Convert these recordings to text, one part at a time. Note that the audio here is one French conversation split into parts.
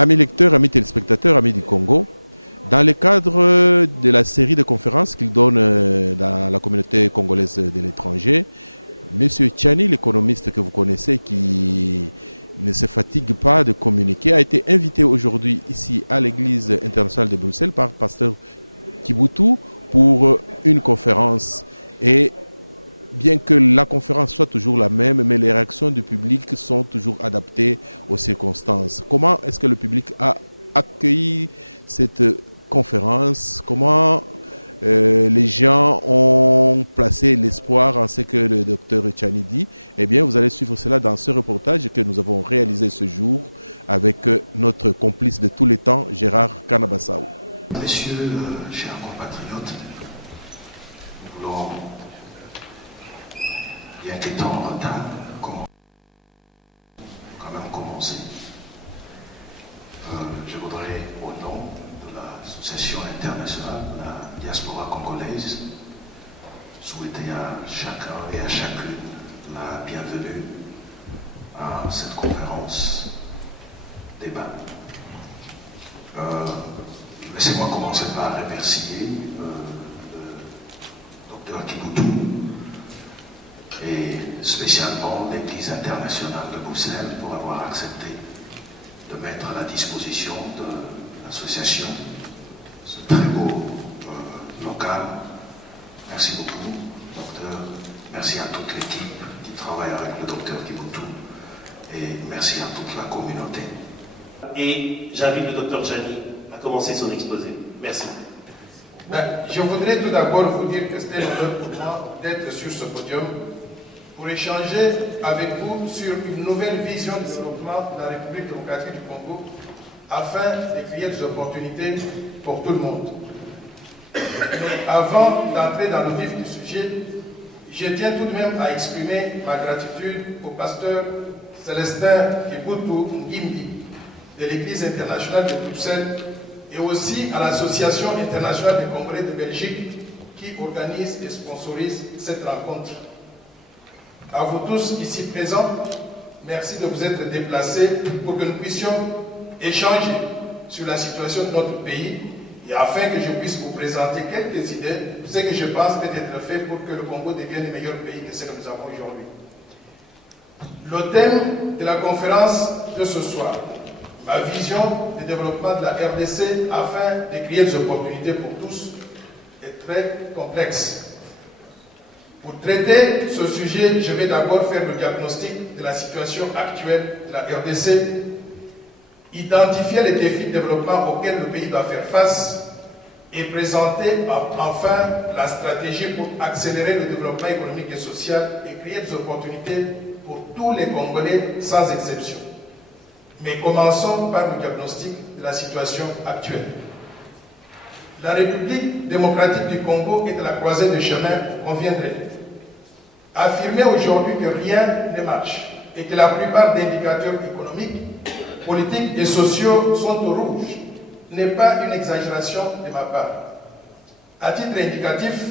Amis lecteurs, amis téléspectateurs, amis du Congo, dans le cadre de la série de conférences qu'il donne dans la communauté congolaise de l'étranger, M. Tchani, l'économiste que vous connaissez, qui ne se fatigue pas de communiquer, a été invité aujourd'hui ici à l'église internationale de Bruxelles par pasteur Kibutu pour une conférence. Et bien que la conférence soit toujours la même, mais les réactions du public sont toujours adaptées aux circonstances. Comment est-ce que le public a accueilli cette conférence? Comment les gens ont placé l'espoir en ce que le docteur Tchani dit? Eh bien, vous allez suivre cela dans ce reportage que nous avons réalisé ce jour avec notre complice de tous les temps, Gérard Kanabassaou. Messieurs, chers compatriotes, nous voulons, bien qu'étant en retard, quand même commencer. Je voudrais, au nom de l'Association internationale de la diaspora congolaise, souhaiter à chacun et à chacune la bienvenue à cette conférence débat. Laissez-moi commencer par remercier le docteur Kibutu et spécialement l'Église internationale de Bruxelles pour avoir accepté de mettre à la disposition de l'association ce très beau local. Merci beaucoup, docteur. Merci à toute l'équipe qui travaille avec le docteur Kibutu et merci à toute la communauté. Et j'invite le docteur Tchani à commencer son exposé. Merci. Je voudrais tout d'abord vous dire que c'était un honneur pour moi d'être sur ce podium pour échanger avec vous sur une nouvelle vision du développement de la République démocratique du Congo afin de créer des opportunités pour tout le monde. Mais avant d'entrer dans le vif du sujet, je tiens tout de même à exprimer ma gratitude au pasteur Célestin Kibutu Ngimbi de l'Église internationale de Bruxelles et aussi à l'Association internationale des Congolais de Belgique qui organise et sponsorise cette rencontre. À vous tous ici présents, merci de vous être déplacés pour que nous puissions échanger sur la situation de notre pays et afin que je puisse vous présenter quelques idées, ce que je pense peut être fait pour que le Congo devienne le meilleur pays que ce que nous avons aujourd'hui. Le thème de la conférence de ce soir, ma vision du développement de la RDC afin de créer des opportunités pour tous, est très complexe. Pour traiter ce sujet, je vais d'abord faire le diagnostic de la situation actuelle de la RDC, identifier les défis de développement auxquels le pays doit faire face et présenter enfin la stratégie pour accélérer le développement économique et social et créer des opportunités pour tous les Congolais sans exception. Mais commençons par le diagnostic de la situation actuelle. La République démocratique du Congo est à la croisée des chemins, vous conviendrez. Affirmer aujourd'hui que rien ne marche et que la plupart des indicateurs économiques, politiques et sociaux sont au rouge n'est pas une exagération de ma part. À titre indicatif,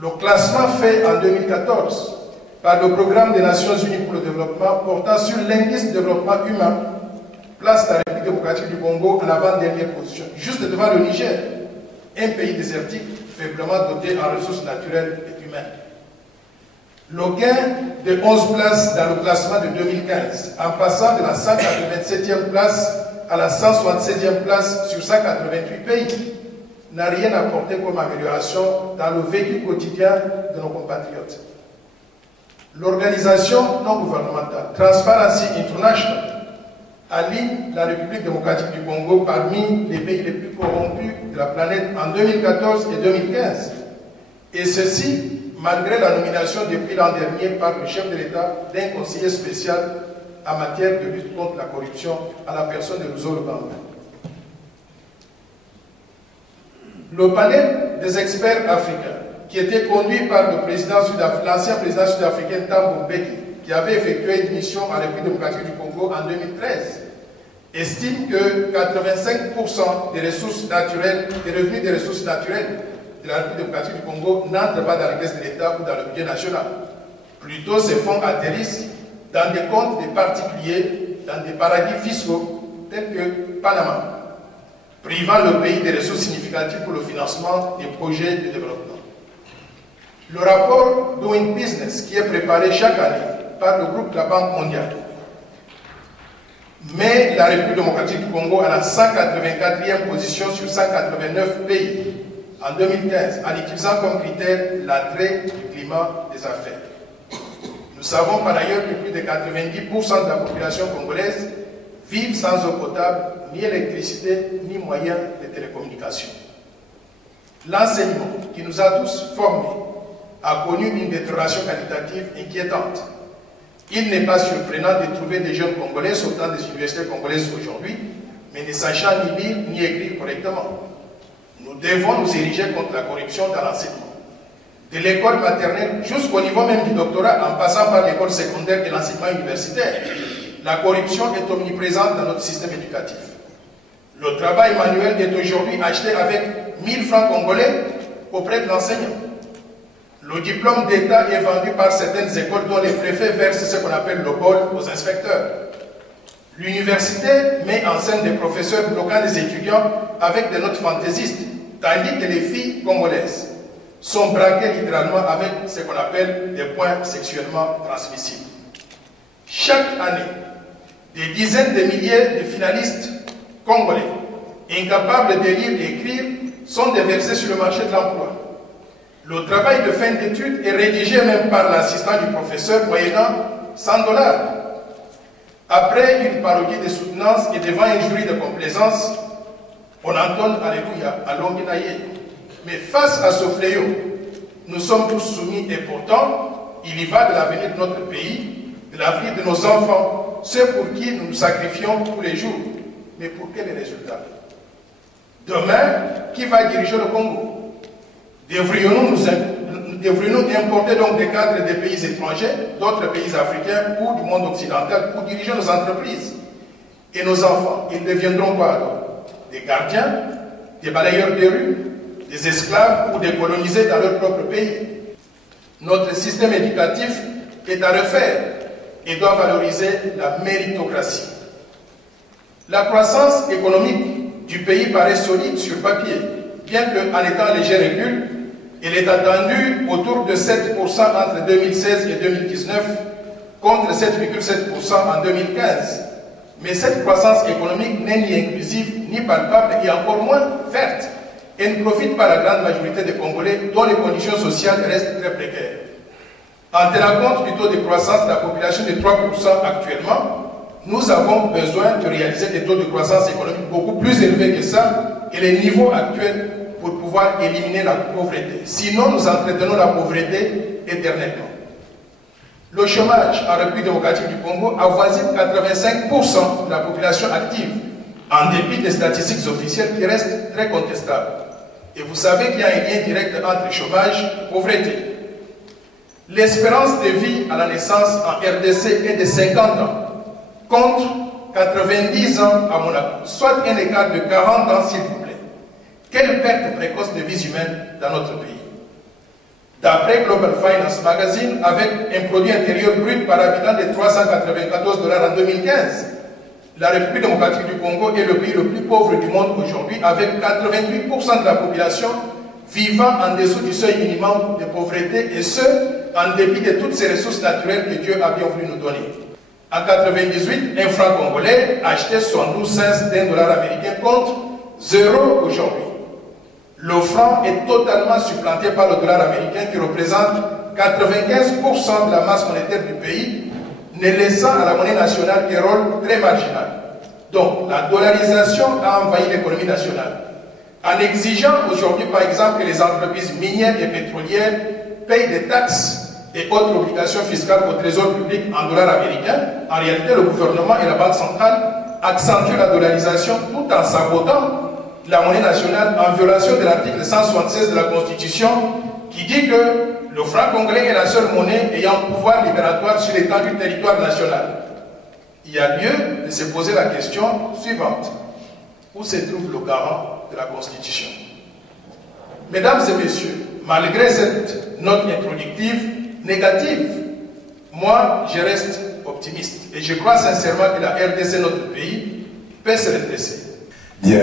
le classement fait en 2014 par le Programme des Nations Unies pour le développement portant sur l'indice de développement humain place la République démocratique du Congo en avant-dernière position, juste devant le Niger, un pays désertique faiblement doté en ressources naturelles et humaines. Le gain de 11 places dans le classement de 2015, en passant de la 187e place à la 176e place sur 188 pays, n'a rien apporté comme amélioration dans le vécu quotidien de nos compatriotes. L'organisation non gouvernementale Transparency International aligne la République démocratique du Congo parmi les pays les plus corrompus de la planète en 2014 et 2015. Et ceci malgré la nomination depuis l'an dernier par le chef de l'État d'un conseiller spécial en matière de lutte contre la corruption à la personne de Luzo Lubamba. Le panel des experts africains, qui était conduit par l'ancien président sud-africain Thabo Mbeki, qui avait effectué une mission en République démocratique du Congo en 2013, estime que 85% des ressources naturelles, des revenus des ressources naturelles de la République démocratique du Congo n'entrent pas dans la caisse de l'État ou dans le budget national. Plutôt, ces fonds atterrissent dans des comptes des particuliers, dans des paradis fiscaux, tels que Panama, privant le pays des ressources significatives pour le financement des projets de développement. Le rapport Doing Business, qui est préparé chaque année par le groupe de la Banque mondiale, met la République démocratique du Congo à la 184e position sur 189 pays en 2015, en utilisant comme critère l'attrait du climat des affaires. Nous savons par ailleurs que plus de 90% de la population congolaise vivent sans eau potable, ni électricité, ni moyens de télécommunication. L'enseignement, qui nous a tous formés, a connu une détérioration qualitative inquiétante. Il n'est pas surprenant de trouver des jeunes Congolais sortant des universités congolaises aujourd'hui, mais ne sachant ni lire ni écrire correctement. Nous devons nous ériger contre la corruption dans l'enseignement. De l'école maternelle jusqu'au niveau même du doctorat, en passant par l'école secondaire et l'enseignement universitaire, la corruption est omniprésente dans notre système éducatif. Le travail manuel est aujourd'hui acheté avec 1000 francs congolais auprès de l'enseignant. Le diplôme d'État est vendu par certaines écoles dont les préfets versent ce qu'on appelle le bol aux inspecteurs. L'université met en scène des professeurs bloquant des étudiants avec des notes fantaisistes, tandis que les filles congolaises sont braquées littéralement avec ce qu'on appelle des points sexuellement transmissibles. Chaque année, des dizaines de milliers de finalistes congolais, incapables de lire et écrire, sont déversés sur le marché de l'emploi. Le travail de fin d'études est rédigé même par l'assistant du professeur moyennant 100 $. Après une parodie de soutenance et devant un jury de complaisance, on entonne Alléluia, Alonginaye. Mais face à ce fléau, nous sommes tous soumis et pourtant, il y va de l'avenir de notre pays, de l'avenir de nos enfants, ceux pour qui nous nous sacrifions tous les jours. Mais pour quel résultat? Demain, qui va diriger le Congo? Devrions-nous importer donc des cadres des pays étrangers, d'autres pays africains ou du monde occidental pour diriger nos entreprises? Et nos enfants, ils deviendront quoi alors? Des gardiens, des balayeurs de rue, des esclaves ou des colonisés dans leur propre pays? Notre système éducatif est à refaire et doit valoriser la méritocratie. La croissance économique du pays paraît solide sur papier, bien qu'en étant en léger recul, elle est attendue autour de 7% entre 2016 et 2019, contre 7,7% en 2015. Mais cette croissance économique n'est ni inclusive, ni palpable, et encore moins verte. Elle ne profite pas à la grande majorité des Congolais, dont les conditions sociales restent très précaires. En tenant compte du taux de croissance de la population de 3% actuellement, nous avons besoin de réaliser des taux de croissance économique beaucoup plus élevés que ça, et les niveaux actuels pour pouvoir éliminer la pauvreté. Sinon, nous entretenons la pauvreté éternellement. Le chômage en République démocratique du Congo avoisine 85% de la population active, en dépit des statistiques officielles qui restent très contestables. Et vous savez qu'il y a un lien direct entre chômage et pauvreté. L'espérance de vie à la naissance en RDC est de 50 ans, contre 90 ans à Monaco, soit un écart de 40 ans s'il vous plaît. Quelle perte précoce de vies humaines dans notre pays. D'après Global Finance Magazine, avec un produit intérieur brut par habitant de 394 $ en 2015, la République démocratique du Congo est le pays le plus pauvre du monde aujourd'hui, avec 88% de la population vivant en dessous du seuil minimum de pauvreté, et ce, en dépit de toutes ces ressources naturelles que Dieu a bien voulu nous donner. En 1998, un franc congolais achetait 72 cents d'un dollar américain contre 0 aujourd'hui. Le franc est totalement supplanté par le dollar américain qui représente 95% de la masse monétaire du pays, ne laissant à la monnaie nationale un rôle très marginal. Donc, la dollarisation a envahi l'économie nationale. En exigeant aujourd'hui, par exemple, que les entreprises minières et pétrolières payent des taxes et autres obligations fiscales au trésor public en dollars américains, en réalité, le gouvernement et la Banque centrale accentuent la dollarisation tout en sabotant la monnaie nationale en violation de l'article 176 de la Constitution qui dit que le franc congolais est la seule monnaie ayant pouvoir libératoire sur l'étendue du territoire national. Il y a lieu de se poser la question suivante. Où se trouve le garant de la Constitution? Mesdames et messieurs, malgré cette note introductive négative, moi je reste optimiste et je crois sincèrement que la RDC, notre pays, peut se redresser. Bien,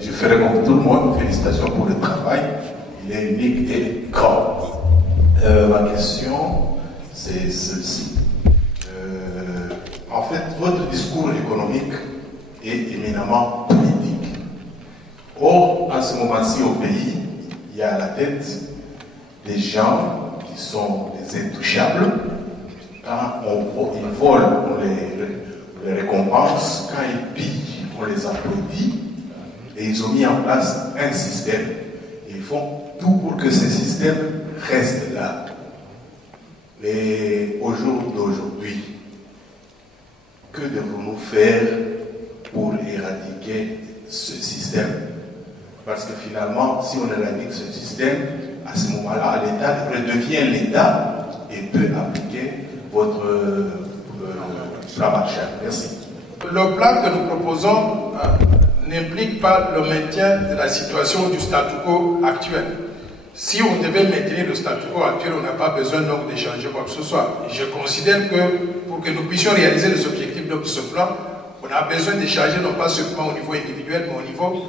je ferai comme tout le monde, félicitations pour le travail, il est unique et grand. Ma question, c'est celle-ci. En fait, votre discours économique est éminemment politique. Or, en ce moment-ci au pays, il y a à la tête des gens qui sont des intouchables. Quand ils volent, on les récompense. Quand ils pillent, on les applaudit. Et ils ont mis en place un système. Et ils font tout pour que ce système reste là. Et au jour d'aujourd'hui, que devons-nous faire pour éradiquer ce système? Parce que finalement, si on éradique ce système, à ce moment-là, l'État redevient l'État et peut appliquer votre plan Marshall. Merci. Le plan que nous proposons n'implique pas le maintien de la situation du statu quo actuel. Si on devait maintenir le statu quo actuel, on n'a pas besoin donc de changer quoi que ce soit. Je considère que pour que nous puissions réaliser les objectifs de ce plan, on a besoin de changer non pas seulement au niveau individuel, mais au niveau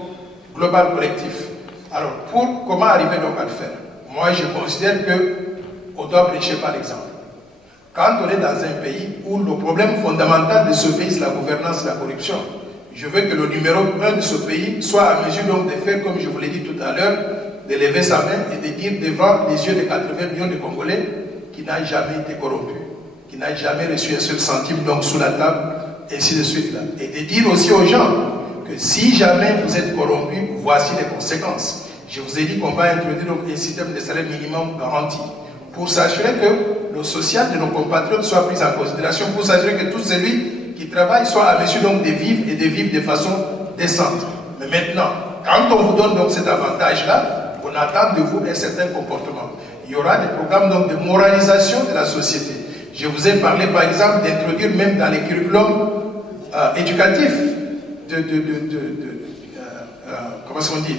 global collectif. Alors, comment arriver donc à le faire? Moi, je considère qu'on doit prêcher par l'exemple. Quand on est dans un pays où le problème fondamental de ce pays, c'est la gouvernance et la corruption, je veux que le numéro 1 de ce pays soit à mesure donc de faire, comme je vous l'ai dit tout à l'heure, de lever sa main et de dire devant les yeux de 80 millions de Congolais qui n'a jamais été corrompu, qui n'a jamais reçu un seul centime donc sous la table, ainsi de suite. Là. Et de dire aussi aux gens que si jamais vous êtes corrompu, voici les conséquences. Je vous ai dit qu'on va introduire donc un système de salaire minimum garanti pour s'assurer que le social de nos compatriotes soit pris en considération, pour s'assurer que tous celui qui travaille soit à mesure donc de vivre et de vivre de façon décente. Mais maintenant, quand on vous donne donc cet avantage-là, on attend de vous un certain comportement. Il y aura des programmes donc de moralisation de la société. Je vous ai parlé par exemple d'introduire même dans les curriculums éducatifs comment est-ce qu'on dit,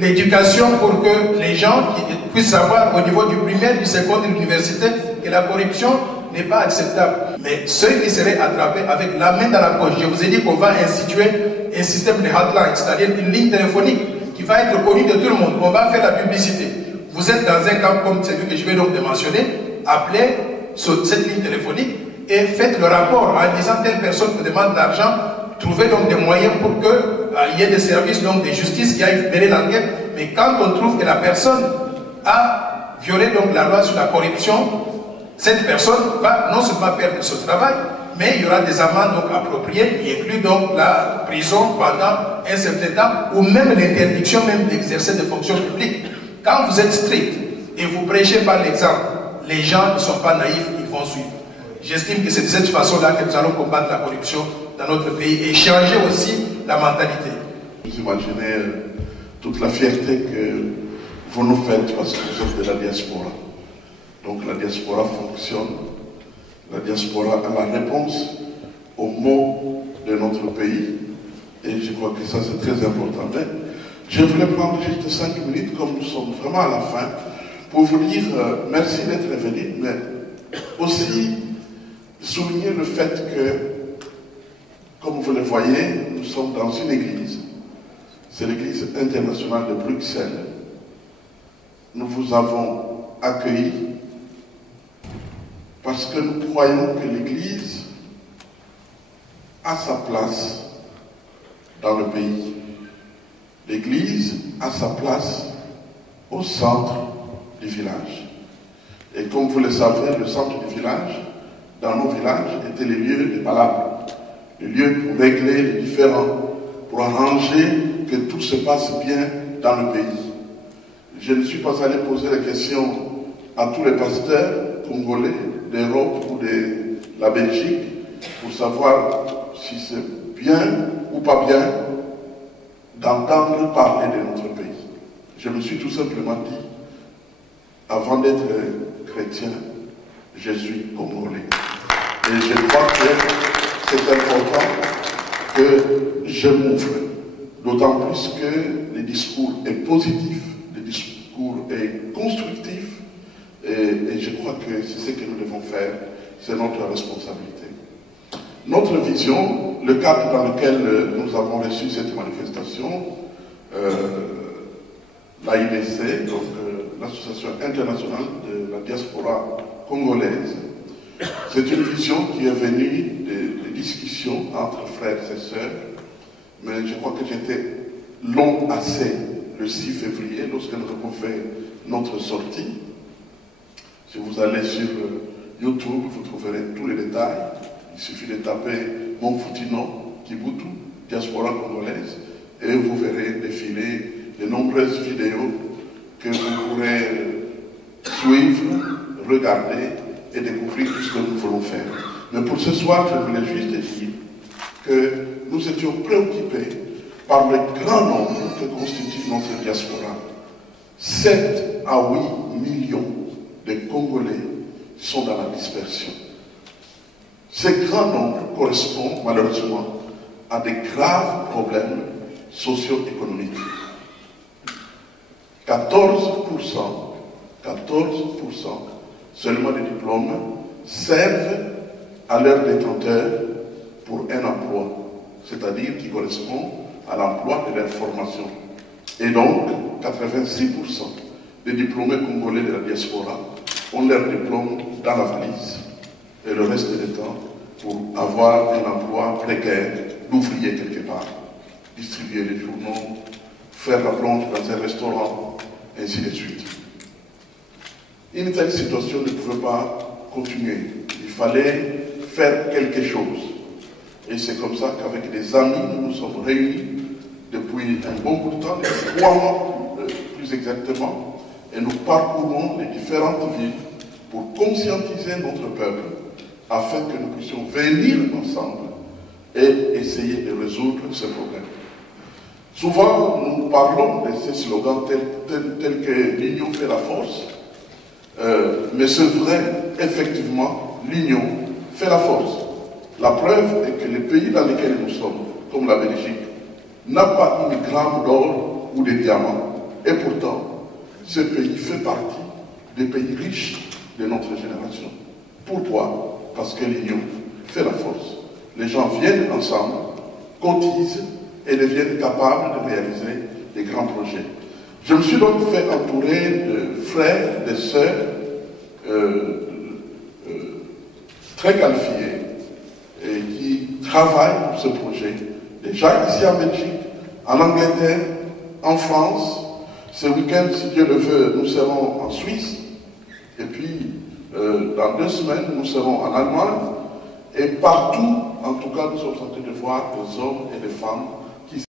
l'éducation pour que les gens puissent savoir au niveau du primaire, du secondaire, de l'université que la corruption n'est pas acceptable. Mais ceux qui seraient attrapés avec la main dans la poche, je vous ai dit qu'on va instituer un système de hotline, c'est-à-dire une ligne téléphonique qui va être connue de tout le monde. On va faire la publicité. Vous êtes dans un camp comme celui que je vais donc de mentionner, appelez cette ligne téléphonique et faites le rapport en disant telle personne vous demande de l'argent. Trouvez donc des moyens pour qu'il y ait des services donc de justice qui aillent mener l'enquête. Mais quand on trouve que la personne a violé donc la loi sur la corruption, cette personne va non seulement perdre son travail, mais il y aura des amendes donc appropriées, qui incluent donc la prison pendant un certain temps, ou même l'interdiction même d'exercer des fonctions publiques. Quand vous êtes strict et vous prêchez par l'exemple, les gens ne sont pas naïfs, ils vont suivre. J'estime que c'est de cette façon-là que nous allons combattre la corruption dans notre pays et changer aussi la mentalité. Vous imaginez toute la fierté que vous nous faites parce que vous êtes de la diaspora. Donc la diaspora fonctionne. La diaspora a la réponse aux maux de notre pays. Et je crois que ça c'est très important. Mais je voulais prendre juste 5 minutes, comme nous sommes vraiment à la fin, pour vous dire merci d'être venu, mais aussi souligner le fait que, comme vous le voyez, nous sommes dans une église. C'est l'église internationale de Bruxelles. Nous vous avons accueillis parce que nous croyons que l'église a sa place dans le pays. L'église a sa place au centre du village. Et comme vous le savez, le centre du village, dans nos villages, était le lieu des palabres, le lieu pour régler les différends, pour arranger que tout se passe bien dans le pays. Je ne suis pas allé poser la question à tous les pasteurs congolais d'Europe ou de la Belgique pour savoir si c'est bien ou pas bien d'entendre parler de notre pays. Je me suis tout simplement dit, avant d'être chrétien, je suis congolais. Et je crois que c'est important que je m'ouvre. D'autant plus que le discours est positif, le discours est constructif. Et je crois que c'est ce que nous devons faire, c'est notre responsabilité. Notre vision, le cadre dans lequel nous avons reçu cette manifestation, l'AIDC, donc l'Association internationale de la diaspora congolaise, c'est une vision qui est venue des discussions entre frères et sœurs, mais je crois que j'étais long assez le 6 février lorsque nous avons fait notre sortie. Si vous allez sur YouTube, vous trouverez tous les détails. Il suffit de taper Mon Foutino, Kibutu, diaspora congolaise, et vous verrez défiler de nombreuses vidéos que vous pourrez suivre, regarder et découvrir tout ce que nous voulons faire. Mais pour ce soir, je voulais juste dire que nous étions préoccupés par le grand nombre que constitue notre diaspora. 7 à 8 millions de Congolais sont dans la dispersion. Ce grand nombre correspond malheureusement à des graves problèmes socio-économiques. 14% seulement des diplômes servent à leurs détenteurs pour un emploi, c'est-à-dire qui correspond à l'emploi de leur formation. Et donc, 86% des diplômés congolais de la diaspora ont leur diplôme dans la valise et le reste du temps pour avoir un emploi précaire d'ouvrier quelque part, distribuer les journaux, faire la plonge dans un restaurant, ainsi de suite. Une telle situation ne pouvait pas continuer. Il fallait faire quelque chose. Et c'est comme ça qu'avec des amis, nous nous sommes réunis depuis un bon bout de temps, depuis 3 mois plus exactement, et nous parcourons les différentes villes pour conscientiser notre peuple afin que nous puissions venir ensemble et essayer de résoudre ce problème. Souvent, nous parlons de ces slogans tels que l'union fait la force, mais c'est vrai, effectivement, l'union fait la force. La preuve est que les pays dans lesquels nous sommes, comme la Belgique, n'a pas une gramme d'or ou de diamants. Et pourtant, ce pays fait partie des pays riches de notre génération. Pourquoi? Parce que l'union fait la force. Les gens viennent ensemble, cotisent et deviennent capables de réaliser des grands projets. Je me suis donc fait entourer de frères, de sœurs très qualifiés et qui travaillent pour ce projet. Déjà ici en Belgique, en Angleterre, en France. Ce week-end, si Dieu le veut, nous serons en Suisse. Et puis, dans 2 semaines, nous serons en Allemagne. Et partout, en tout cas, nous sommes en train de voir des hommes et des femmes qui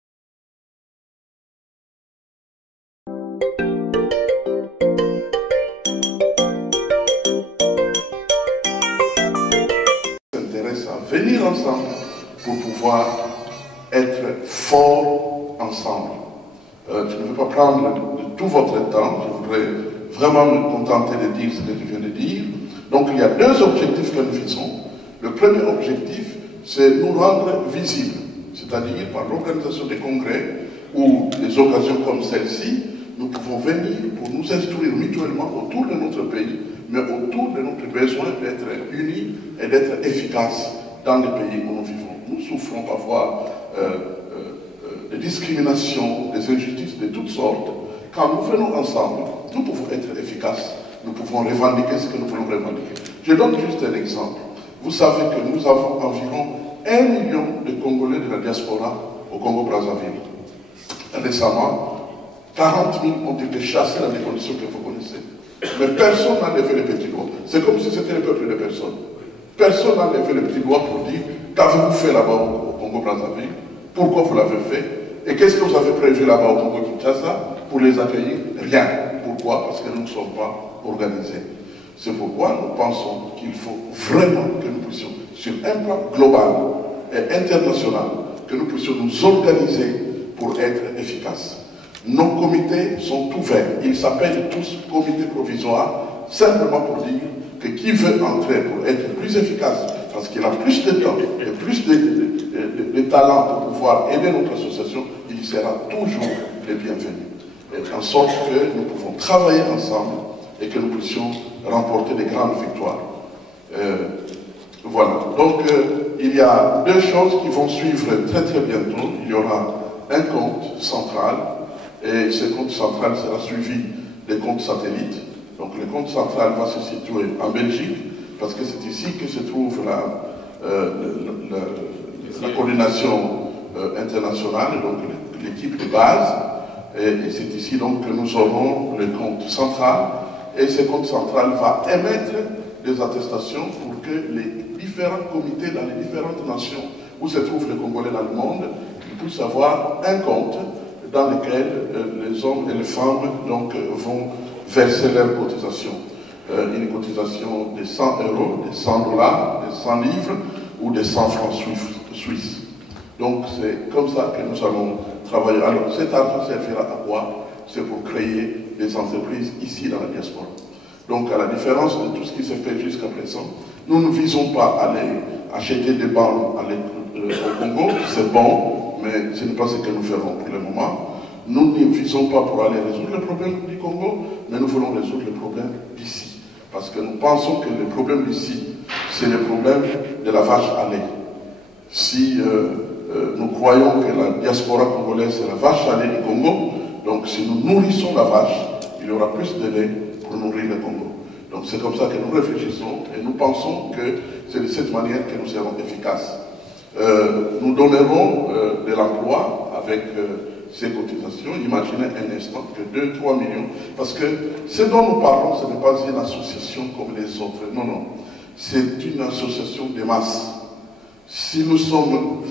s'intéressent à venir ensemble pour pouvoir être forts ensemble. Je ne vais pas prendre de tout votre temps, je voudrais vraiment me contenter de dire ce que je viens de dire. Donc il y a 2 objectifs que nous visons. Le premier objectif, c'est nous rendre visibles, c'est-à-dire par l'organisation des congrès ou des occasions comme celle-ci, nous pouvons venir pour nous instruire mutuellement autour de notre pays, mais autour de notre besoin d'être unis et d'être efficaces dans les pays où nous vivons. Nous souffrons parfois de discrimination, des injustices de toutes sortes. Quand nous venons ensemble, nous pouvons être efficaces, nous pouvons revendiquer ce que nous voulons revendiquer. Je donne juste un exemple. Vous savez que nous avons environ 1 million de Congolais de la diaspora au Congo-Brazzaville. Récemment, 40 000 ont été chassés dans des conditions que vous connaissez. Mais personne n'a levé le petit doigt. C'est comme si c'était le peuple de personne. Personne n'a levé le petit doigt pour dire qu'avez-vous fait là-bas au Congo-Brazzaville? Pourquoi vous l'avez fait? Et qu'est-ce que vous avez prévu là-bas au Congo-Kinshasa pour les accueillir? Rien. Pourquoi? Parce que nous ne sommes pas organisés. C'est pourquoi nous pensons qu'il faut vraiment que nous puissions, sur un plan global et international, que nous puissions nous organiser pour être efficaces. Nos comités sont ouverts. Ils s'appellent tous comités provisoires, simplement pour dire que qui veut entrer pour être plus efficace, parce qu'il a plus de temps et plus de talent pour pouvoir aider notre association, il sera toujours le bienvenu. En sorte que nous pouvons travailler ensemble et que nous puissions remporter des grandes victoires. Voilà. Donc, il y a deux choses qui vont suivre très très bientôt. Il y aura un compte central, et ce compte central sera suivi des comptes satellites. Donc le compte central va se situer en Belgique, parce que c'est ici que se trouve la coordination internationale, donc l'équipe de base. Et c'est ici donc que nous aurons le compte central. Et ce compte central va émettre des attestations pour que les différents comités dans les différentes nations où se trouvent les Congolais dans le monde puissent avoir un compte dans lequel les hommes et les femmes donc, vont verser leurs cotisations. Une cotisation de 100 €, de 100 $, de 100 livres ou de 100 francs suisses. Donc c'est comme ça que nous allons travailler. Alors cet argent servira à quoi? C'est pour créer des entreprises ici dans la diaspora. Donc à la différence de tout ce qui s'est fait jusqu'à présent, nous ne visons pas à aller acheter des banques au Congo, c'est bon, mais ce n'est pas ce que nous ferons pour le moment. Nous ne visons pas pour aller résoudre le problème du Congo, mais nous voulons résoudre le problème d'ici. Parce que nous pensons que le problème d'ici, c'est le problème de la vache à lait. Si nous croyons que la diaspora congolaise, c'est la vache à lait du Congo, donc si nous nourrissons la vache, il y aura plus de lait pour nourrir le Congo. Donc c'est comme ça que nous réfléchissons et nous pensons que c'est de cette manière que nous serons efficaces. Nous donnerons de l'emploi avec ces cotisations. Imaginez un instant que 2-3 millions, parce que ce dont nous parlons, ce n'est pas une association comme les autres. Non, non. C'est une association de masse. Si nous sommes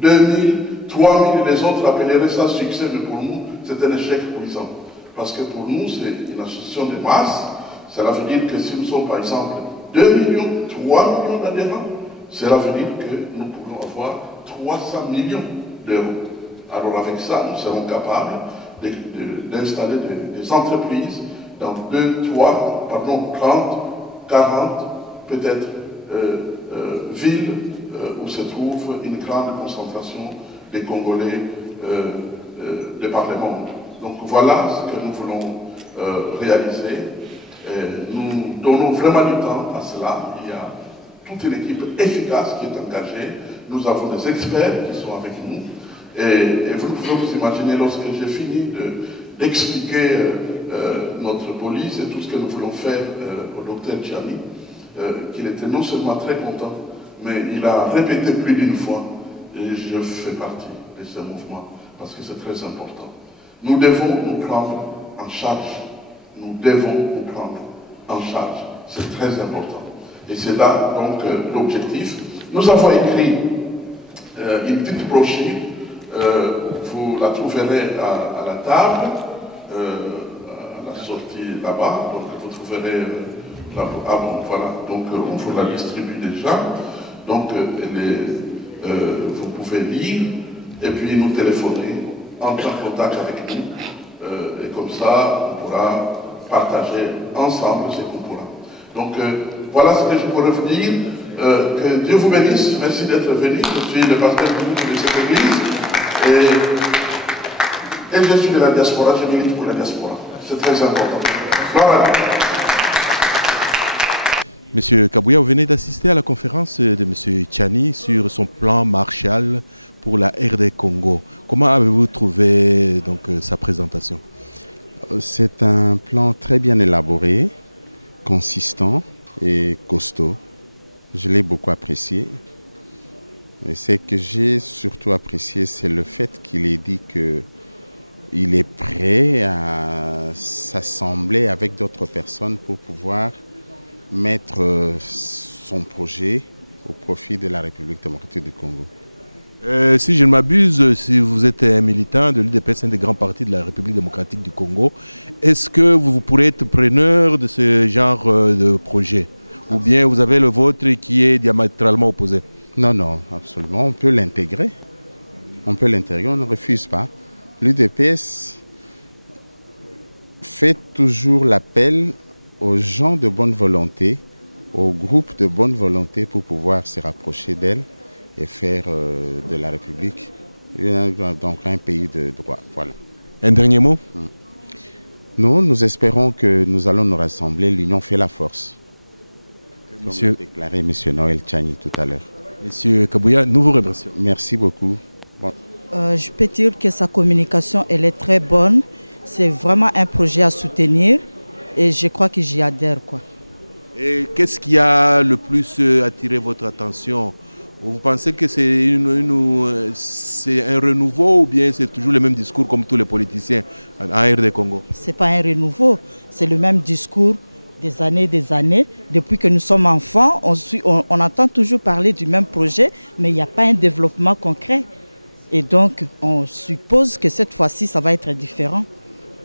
2000, 3000, les autres appelleraient ça succès, mais pour nous, c'est un échec cuisant. Parce que pour nous, c'est une association de masse. Cela veut dire que si nous sommes, par exemple, 2 millions, 3 millions d'adhérents, cela veut dire que nous pourrons avoir 300 millions d'euros. Alors avec ça, nous serons capables d'installer des entreprises dans 30, 40, peut-être villes où se trouve une grande concentration des Congolais de par le monde. Donc voilà ce que nous voulons réaliser. Nous donnons vraiment du temps à cela. Il y a toute une équipe efficace qui est engagée. Nous avons des experts qui sont avec nous. Et vous pouvez vous imaginer, lorsque j'ai fini d'expliquer notre police et tout ce que nous voulons faire au docteur Tchani, qu'il était non seulement très content, mais il a répété plus d'une fois, et je fais partie de ce mouvement, parce que c'est très important. Nous devons nous prendre en charge. Nous devons nous prendre en charge. C'est très important. Et c'est là donc l'objectif. Nous avons écrit une petite brochure. Vous la trouverez à la table, à la sortie là-bas. Donc vous trouverez là. Ah bon, voilà. Donc on vous la distribue déjà. Donc vous pouvez lire et puis nous téléphoner, entrer en contact avec nous. Et comme ça, on pourra partager ensemble ce qu'on pourra. Donc voilà ce que je pourrais vous dire. Que Dieu vous bénisse. Merci d'être venu. Je suis le pasteur de cette église. Et je suis de la diaspora. Je milite pour la diaspora. C'est très important. Voilà. Monsieur Kabouya, vous venez d'assister à la conférence de Monsieur Tchani sur son plan Marshall pour la RD Congo. Comment avez-vous trouvé donc, sa présentation? C'est un plan très bien élaboré, consistant et costaud. Je l'ai beaucoup apprécié. Et ce que j'ai surtout apprécié, c'est le fait qu'il ait dit qu'il est prêt à s'assembler avec d'autres personnes pour pouvoir mettre son projet au profit de la République démocratique du Congo. Si je ne m'abuse, si vous êtes un militant de l'UDPS, un des grands partis de la République démocratique du Congo, est-ce que vous pourrez être preneur de ce genre de projet? Ou bien vous avez le vôtre qui est diamétralement opposé? Non, non, absolument. On peut l'intégrer. On peut l'intégrer, on ne refuse pas. L'UDPS fait toujours l'appel aux gens de bonne volonté, aux groupes de bonne volonté pour pouvoir se rapprocher d'elle et faire de la République donc un pays de droit. Voilà. Un dernier mot? Nous espérons que nous allons nous rassembler. L'union fait la force. Comme l'a déclaré M. Noël Tchani tout à l'heure. Monsieur Kabouya, nous vous remercions. Merci beaucoup. Bon. Je peux dire que sa communication, elle est très bonne. C'est vraiment un projet à soutenir et je crois que j'y adhère, quoi. Et qu'est-ce qui a le plus attiré votre attention? Vous pensez que c'est un renouveau ou bien c'est toujours le même discours comme tous les politiciens en RD Congo? Ce n'est pas un renouveau, c'est le même discours des années. Depuis que nous sommes enfants, on entend toujours parler du même projet, mais il n'y a pas un développement concret. Et donc, on suppose que cette fois-ci, ça va être différent.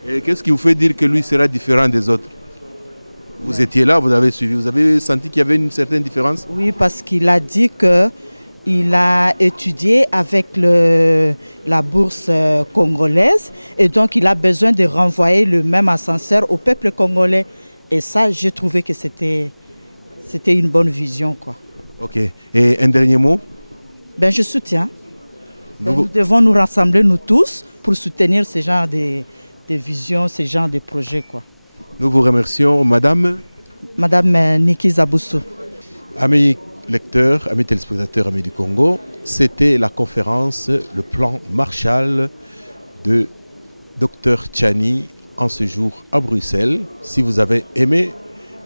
Et qu'est-ce qui vous fait dire que lui sera différent des autres? Vous étiez là, vous avez suivi, vous avez senti qu'il y avait une certaine différence? Oui, parce qu'il a dit qu'il a étudié avec la bourse congolaise et donc il a besoin de renvoyer le même ascenseur au peuple congolais. Et ça, j'ai trouvé que c'était une bonne vision, quoi. Ok. Et un dernier mot? Ben, je soutiens. Nous devons nous rassembler, nous tous, pour soutenir ce genre de visions, ce genre de projets, quoi. Nous vous remercions, madame. Madame Niki Zaboussou. Amis lecteurs, amis téléspectateurs, amis du Congo, c'était la conférence, le plan Marshall de Dr Tchani en ce jour à Bruxelles. Si vous avez aimé,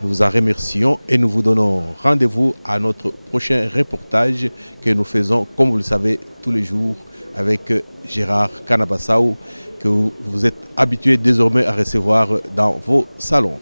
nous vous en remercions et nous vous donnons rendez-vous à notre prochain reportage que nous faisons, comme vous le savez, tous les jours avec Gérard Kanabassau, que vous êtes habitué désormais à recevoir dans vos salons.